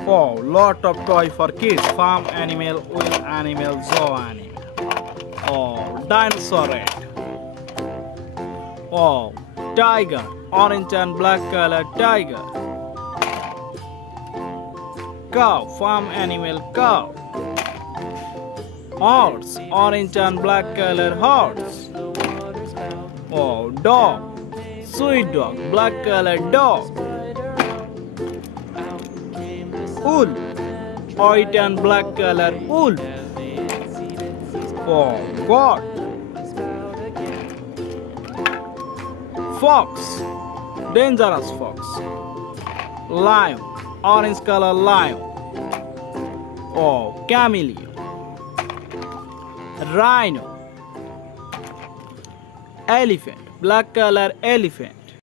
Oh, lot of toy for kids. Farm animal, will animal, zoo animal. Oh, dinosaur red. Oh, tiger. Orange and black color tiger. Cow. Farm animal cow. Horse. Orange and black color horse. Oh, dog. Sweet dog. Black color dog. Wolf. White and black color wolf. Oh, goat. Fox. Dangerous fox. Lion. Orange color lion. Oh, camel. Rhino. Elephant. Black color elephant.